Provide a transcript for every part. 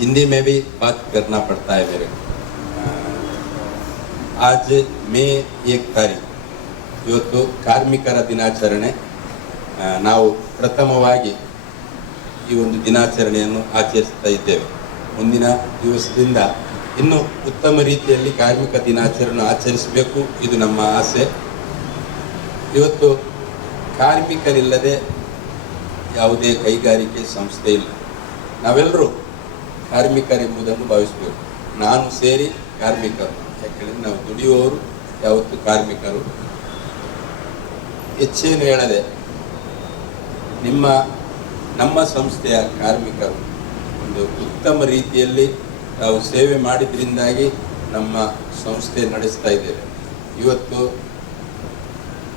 हिंदी में भी बात करना पड़ता है मेरे को। आज ಮೇ 1 ತಾರೀಕು ಇವತ್ತು ಕಾರ್ಮಿಕರ ದಿನಾಚರಣೆ. ನಾವು ಪ್ರಥಮವಾಗಿ ಈ ಒಂದು ದಿನಾಚರಣೆಯನ್ನು ಆಚರಿಸ್ತಾ ಇದ್ದೇವೆ. ಮುಂದಿನ ದಿವಸದಿಂದ ಇನ್ನೂ ಉತ್ತಮ ರೀತಿಯಲ್ಲಿ ಕಾರ್ಮಿಕ ದಿನಾಚರಣೆ ಆಚರಿಸಬೇಕು, ಇದು ನಮ್ಮ ಆಸೆ. ಇವತ್ತು ಕಾರ್ಮಿಕರಿಲ್ಲದೆ ಯಾವುದೇ ಕೈಗಾರಿಕೆ ಸಂಸ್ಥೆ ಇಲ್ಲ. ನಾವೆಲ್ಲರೂ ಕಾರ್ಮಿಕರೆಂಬುದನ್ನು ಭಾವಿಸಬೇಕು. ನಾನು ಸೇರಿ ಕಾರ್ಮಿಕರು, ಯಾಕೆಂದರೆ ನಾವು ದುಡಿಯುವವರು ಯಾವತ್ತು ಕಾರ್ಮಿಕರು. ಹೆಚ್ಚೇನು ಹೇಳದೆ ನಮ್ಮ ಸಂಸ್ಥೆಯ ಕಾರ್ಮಿಕರು ಒಂದು ಉತ್ತಮ ರೀತಿಯಲ್ಲಿ ನಾವು ಸೇವೆ ಮಾಡಿದ್ರಿಂದಾಗಿ ನಮ್ಮ ಸಂಸ್ಥೆ ನಡೆಸ್ತಾ ಇದ್ದೇವೆ. ಇವತ್ತು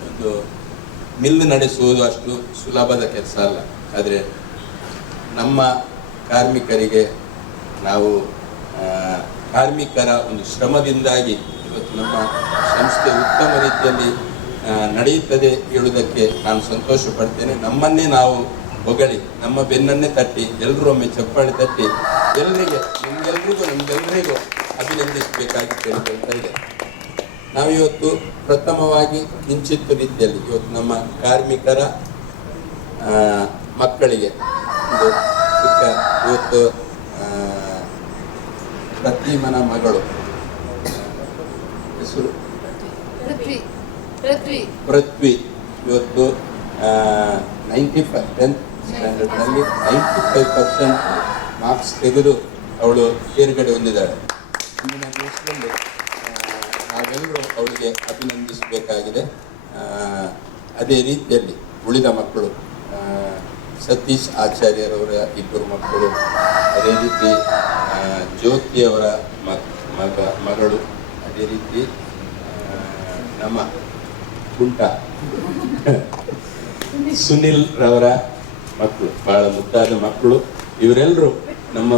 ಒಂದು ಮಿಲ್ ನಡೆಸುವುದು ಅಷ್ಟು ಸುಲಭದ ಕೆಲಸ ಅಲ್ಲ. ಆದರೆ ನಮ್ಮ ಕಾರ್ಮಿಕರಿಗೆ ನಾವು ಕಾರ್ಮಿಕರ ಒಂದು ಶ್ರಮದಿಂದಾಗಿ ಇವತ್ತು ನಮ್ಮ ಸಂಸ್ಥೆ ಉತ್ತಮ ರೀತಿಯಲ್ಲಿ ನಡೆಯುತ್ತದೆ ಹೇಳುವುದಕ್ಕೆ ನಾನು ಸಂತೋಷ ಪಡ್ತೇನೆ. ನಮ್ಮನ್ನೇ ನಾವು ಹೊಗಳಿ, ನಮ್ಮ ಬೆನ್ನನ್ನೇ ತಟ್ಟಿ, ಎಲ್ಲರೂ ಒಮ್ಮೆ ಚಪ್ಪಾಳೆ ತಟ್ಟಿ ನಮಗೆಲ್ಲರಿಗೂ ಅಭಿನಂದಿಸಬೇಕಾಗಿ ಕೇಳಿಕೊಳ್ತಾ ಇದೆ. ನಾವಿವತ್ತು ಪ್ರಥಮವಾಗಿ ಕಿಂಚಿತ್ತು ರೀತಿಯಲ್ಲಿ ಇವತ್ತು ನಮ್ಮ ಕಾರ್ಮಿಕರ ಮಕ್ಕಳಿಗೆ ಒಂದು ಚಿಕ್ಕ ಇವತ್ತು ಪ್ರತಿಮನ ಮಗಳು ಹೆಸರು ಪೃಥ್ವಿ ಇವತ್ತು 10th ಸ್ಟ್ಯಾಂಡರ್ಡ್ನಲ್ಲಿ 95% ಮಾರ್ಕ್ಸ್ ತೆಗೆದು ಅವಳು ತೇರ್ಗಡೆ ಹೊಂದಿದ್ದಾಳೆ. ಇಂದಿನ ದಿವಸದಲ್ಲಿ ನಾವೆಲ್ಲರೂ ಅವಳಿಗೆ ಅಭಿನಂದಿಸಬೇಕಾಗಿದೆ. ಅದೇ ರೀತಿಯಲ್ಲಿ ಉಳಿದ ಮಕ್ಕಳು, ಸತೀಶ್ ಆಚಾರ್ಯರವರ 2 ಮಕ್ಕಳು, ಅದೇ ರೀತಿ ಜ್ಯೋತಿಯವರ ಮಗಳು, ಅದೇ ರೀತಿ ನಮ್ಮ ಕುಂಟ ಸುನಿಲ್ ರವರ ಮಕ್ಕಳು, ಬಹಳ ಮುದ್ದಾದ ಮಕ್ಕಳು. ಇವರೆಲ್ಲರೂ ನಮ್ಮ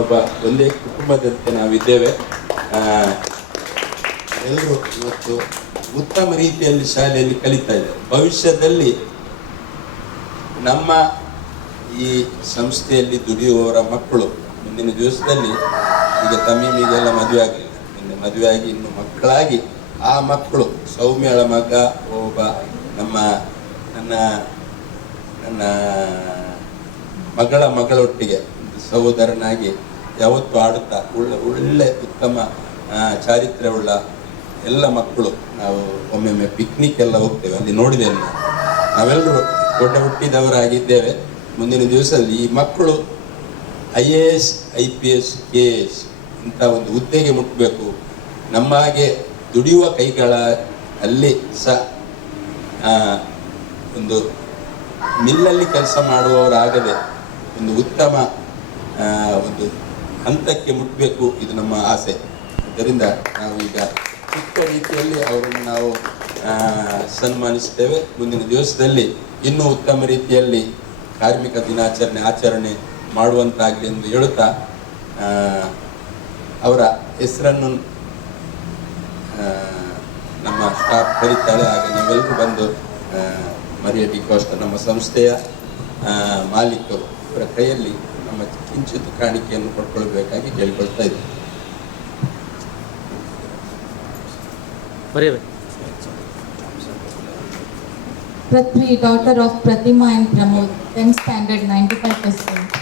ಒಂದೇ ಕುಟುಂಬದಂತೆ ನಾವಿದ್ದೇವೆ. ಎಲ್ಲರೂ ಇವತ್ತು ಉತ್ತಮ ರೀತಿಯಲ್ಲಿ ಶಾಲೆಯಲ್ಲಿ ಕಲಿತಾ ಇದ್ದಾರೆ. ಭವಿಷ್ಯದಲ್ಲಿ ನಮ್ಮ ಈ ಸಂಸ್ಥೆಯಲ್ಲಿ ದುಡಿಯುವವರ ಮಕ್ಕಳು ಮುಂದಿನ ದಿವಸದಲ್ಲಿ, ಈಗ ತಮೀಮಿಗೆಲ್ಲ ಮದುವೆ ಆಗಲಿಲ್ಲ, ನಿನ್ನೆ ಮದುವೆ ಆಗಿ ಇನ್ನು ಮಕ್ಕಳಾಗಿ ಆ ಮಕ್ಕಳು, ಸೌಮ್ಯಳ ಮಗ ಒಬ್ಬ ನನ್ನ ಮಗಳೊಟ್ಟಿಗೆ ಸಹೋದರನಾಗಿ ಯಾವತ್ತೂ ಆಡುತ್ತಾ ಒಳ್ಳೆ ಉತ್ತಮ ಚಾರಿತ್ರ್ಯವುಳ್ಳ ಎಲ್ಲ ಮಕ್ಕಳು. ನಾವು ಒಮ್ಮೊಮ್ಮೆ ಪಿಕ್ನಿಕ್ ಎಲ್ಲ ಹೋಗ್ತೇವೆ, ಅಲ್ಲಿ ನೋಡಿದ್ದೇವೆ. ನಾವೆಲ್ಲರೂ ದೊಡ್ಡ ಹುಟ್ಟಿದವರಾಗಿದ್ದೇವೆ. ಮುಂದಿನ ದಿವಸದಲ್ಲಿ ಈ ಮಕ್ಕಳು IAS, IPS, KS ಇಂಥ ಒಂದು ಹುದ್ದೆಗೆ ಮುಟ್ಟಬೇಕು. ನಮ್ಮ ಹಾಗೆ ದುಡಿಯುವ ಕೈಗಳ ಅಲ್ಲಿ ಸಹ ಒಂದು ಮಿಲ್ಲಲ್ಲಿ ಕೆಲಸ ಮಾಡುವವರಾಗದೆ ಒಂದು ಉತ್ತಮ ಒಂದು ಹಂತಕ್ಕೆ ಮುಟ್ಟಬೇಕು, ಇದು ನಮ್ಮ ಆಸೆ. ಆದ್ದರಿಂದ ನಾವು ಈಗ ಚಿಕ್ಕ ರೀತಿಯಲ್ಲಿ ಅವರನ್ನು ನಾವು ಸನ್ಮಾನಿಸ್ತೇವೆ. ಮುಂದಿನ ದಿವಸದಲ್ಲಿ ಇನ್ನೂ ಉತ್ತಮ ರೀತಿಯಲ್ಲಿ ಕಾರ್ಮಿಕ ದಿನಾಚರಣೆ ಆಚರಣೆ ಮಾಡುವಂತಾಗಲಿ ಎಂದು ಹೇಳುತ್ತಾ, ಅವರ ಹೆಸರನ್ನು ನಮ್ಮ ಸ್ಟಾಫ್ ಕರೀತಾಳೆ. ಆಗ ನೀವೆಲ್ಲರೂ ಬಂದು ಮರೆಯಲಿಕ್ಕೋಸ್ಕರ ನಮ್ಮ ಸಂಸ್ಥೆಯ ಮಾಲೀಕರು ಇವರ ಕೈಯಲ್ಲಿ ನಮ್ಮ ಕಿಂಚಿತ್ ಕಾಣಿಕೆಯನ್ನು ಕೊಟ್ಕೊಳ್ಬೇಕಾಗಿ ಕೇಳಿಕೊಳ್ತಾ ಇದ್ದೀವಿ. Prithvi, daughter of Pratima and Pramod, 10th standard, 95%.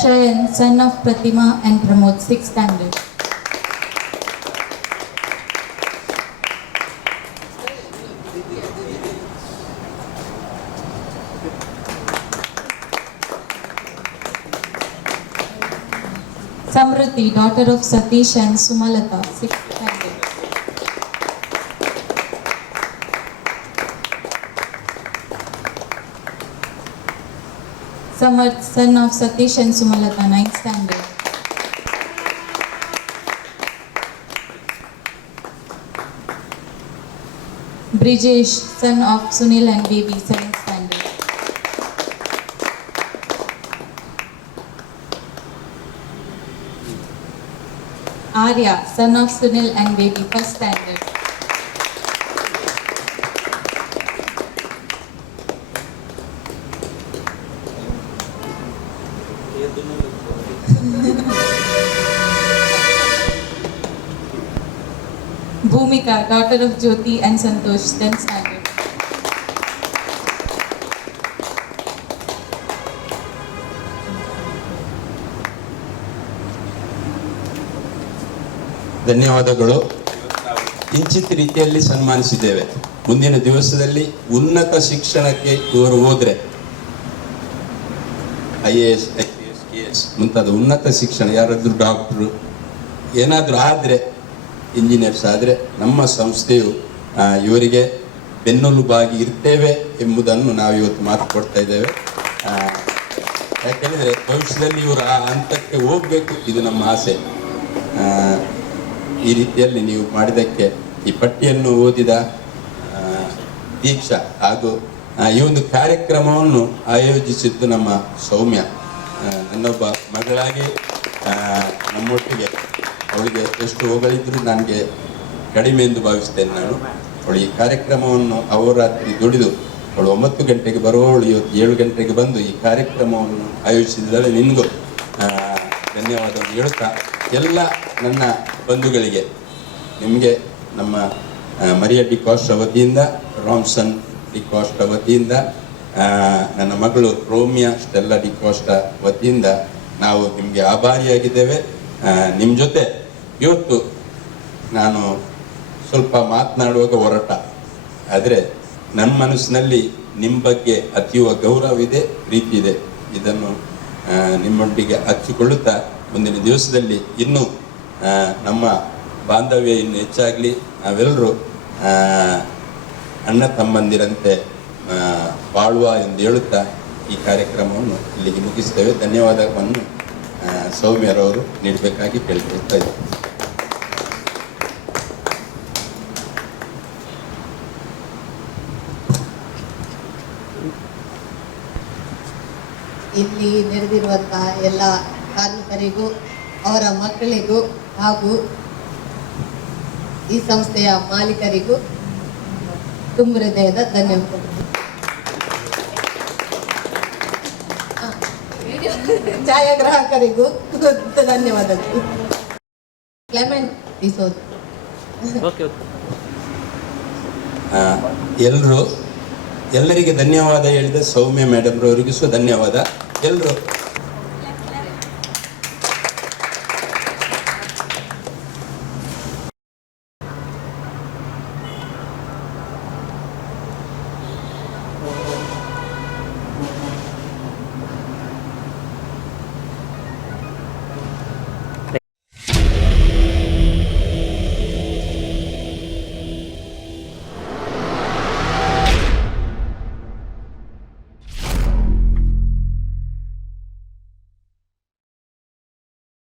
Shayan, son of Pratima and Pramod, 6th standard. Samruti, daughter of Satish and Sumalata, 6th standard. Samarth, son of Satish and Sumalata, 9th standard. Brijesh, son of Sunil and Baby, 7th standard. Arya, son of Sunil and baby, first standard. Bhumika, daughter of Jyoti and Santosh, 10th standard. ಧನ್ಯವಾದಗಳು. ಕಿಂಚಿತ್ ರೀತಿಯಲ್ಲಿ ಸನ್ಮಾನಿಸಿದ್ದೇವೆ. ಮುಂದಿನ ದಿವಸದಲ್ಲಿ ಉನ್ನತ ಶಿಕ್ಷಣಕ್ಕೆ ಇವರು ಹೋದರೆ IAS, IPS, KS ಮುಂತಾದ ಉನ್ನತ ಶಿಕ್ಷಣ, ಯಾರಾದರೂ ಡಾಕ್ಟ್ರು ಏನಾದರೂ ಆದರೆ, ಇಂಜಿನಿಯರ್ಸ್ ಆದರೆ, ನಮ್ಮ ಸಂಸ್ಥೆಯು ಇವರಿಗೆ ಬೆನ್ನೆಲುಬಾಗಿ ಇರ್ತೇವೆ ಎಂಬುದನ್ನು ನಾವು ಇವತ್ತು ಮಾತು ಕೊಡ್ತಾ ಇದ್ದೇವೆ. ಯಾಕೆಂದರೆ ಭವಿಷ್ಯದಲ್ಲಿ ಇವರು ಆ ಹಂತಕ್ಕೆ ಹೋಗಬೇಕು, ಇದು ನಮ್ಮ ಆಸೆ. ಈ ರೀತಿಯಲ್ಲಿ ನೀವು ಮಾಡಿದ್ದಕ್ಕೆ, ಈ ಪಟ್ಟಿಯನ್ನು ಓದಿದ ದೀಕ್ಷಾ ಹಾಗೂ ಈ ಒಂದು ಕಾರ್ಯಕ್ರಮವನ್ನು ಆಯೋಜಿಸಿದ್ದು ನಮ್ಮ ಸೌಮ್ಯ, ನನ್ನೊಬ್ಬ ಮಗಳಾಗಿ ನಮ್ಮೊಟ್ಟಿಗೆ. ಅವಳಿಗೆ ಎಷ್ಟು ಹೊಗಳಿದ್ರು ನನಗೆ ಕಡಿಮೆ ಎಂದು ಭಾವಿಸ್ತೇನೆ ನಾನು. ಅವಳು ಈ ಕಾರ್ಯಕ್ರಮವನ್ನು ಅಹೋರಾತ್ರಿ ದುಡಿದು ಅವಳು 9 ಗಂಟೆಗೆ ಬರುವವಳು ಇವತ್ತು 7 ಗಂಟೆಗೆ ಬಂದು ಈ ಕಾರ್ಯಕ್ರಮವನ್ನು ಆಯೋಜಿಸಿದ್ದಾಳೆ. ನಿನಗೂ ಧನ್ಯವಾದವನ್ನು ಹೇಳುತ್ತಾ, ಎಲ್ಲ ನನ್ನ ಬಂಧುಗಳಿಗೆ, ನಿಮಗೆ ನಮ್ಮ ಮರಿಯ ಡಿ ಕಾಸ್ಟ ವತಿಯಿಂದ, ರಾಮ್ಸನ್ ಡಿ ಕಾಸ್ಟ ವತಿಯಿಂದ, ನನ್ನ ಮಗಳು ರೋಮಿಯಾ ಸ್ಟೆಲ್ಲಾ ಡಿ ಕಾಸ್ಟ ವತಿಯಿಂದ ನಾವು ನಿಮಗೆ ಆಭಾರಿಯಾಗಿದ್ದೇವೆ. ನಿಮ್ಮ ಜೊತೆ ಇವತ್ತು ನಾನು ಸ್ವಲ್ಪ ಮಾತನಾಡುವಾಗ ಹೊರಟ, ಆದರೆ ನನ್ನ ಮನಸ್ಸಿನಲ್ಲಿ ನಿಮ್ಮ ಬಗ್ಗೆ ಅತೀವ ಗೌರವ ಇದೆ, ಪ್ರೀತಿ ಇದೆ. ಇದನ್ನು ನಿಮ್ಮೊಟ್ಟಿಗೆ ಹಂಚಿಕೊಳ್ಳುತ್ತಾ ಮುಂದಿನ ದಿವಸದಲ್ಲಿ ಇನ್ನೂ ನಮ್ಮ ಬಾಂಧವ್ಯ ಇನ್ನು ಹೆಚ್ಚಾಗಲಿ, ನಾವೆಲ್ಲರೂ ಅಣ್ಣ ತಮ್ಮಂದಿರಂತೆ ಬಾಳುವ ಎಂದು ಹೇಳುತ್ತಾ ಈ ಕಾರ್ಯಕ್ರಮವನ್ನು ಇಲ್ಲಿಗೆ ಮುಗಿಸ್ತೇವೆ. ಧನ್ಯವಾದವನ್ನು ಸೌಮ್ಯರವರು ನೀಡಬೇಕಾಗಿ ಕೇಳಿಕೊಳ್ತಾ ಇದ್ದಾರೆ. ಇಲ್ಲಿ ನೆರೆದಿರುವಂತಹ ಎಲ್ಲ ಕಾರ್ಮಿಕರಿಗೂ ಅವರ ಮಕ್ಕಳಿಗೂ ಹಾಗೂ ಈ ಸಂಸ್ಥೆಯ ಮಾಲೀಕರಿಗೂ ತುಂಬ ಹೃದಯದ ಧನ್ಯವಾದಗಳು. ಛಾಯಾಗ್ರಾಹಕರಿಗೂ ಧನ್ಯವಾದಗಳು. ಕ್ಲೆಮೆಂಟ್ ಡಿಸೋಜ. ಎಲ್ಲರಿಗೆ ಧನ್ಯವಾದ ಹೇಳಿದ ಸೌಮ್ಯ ಮೇಡಮ್ ರವರಿಗೂ ಸಹ ಧನ್ಯವಾದ. ಎಲ್ಲರೂ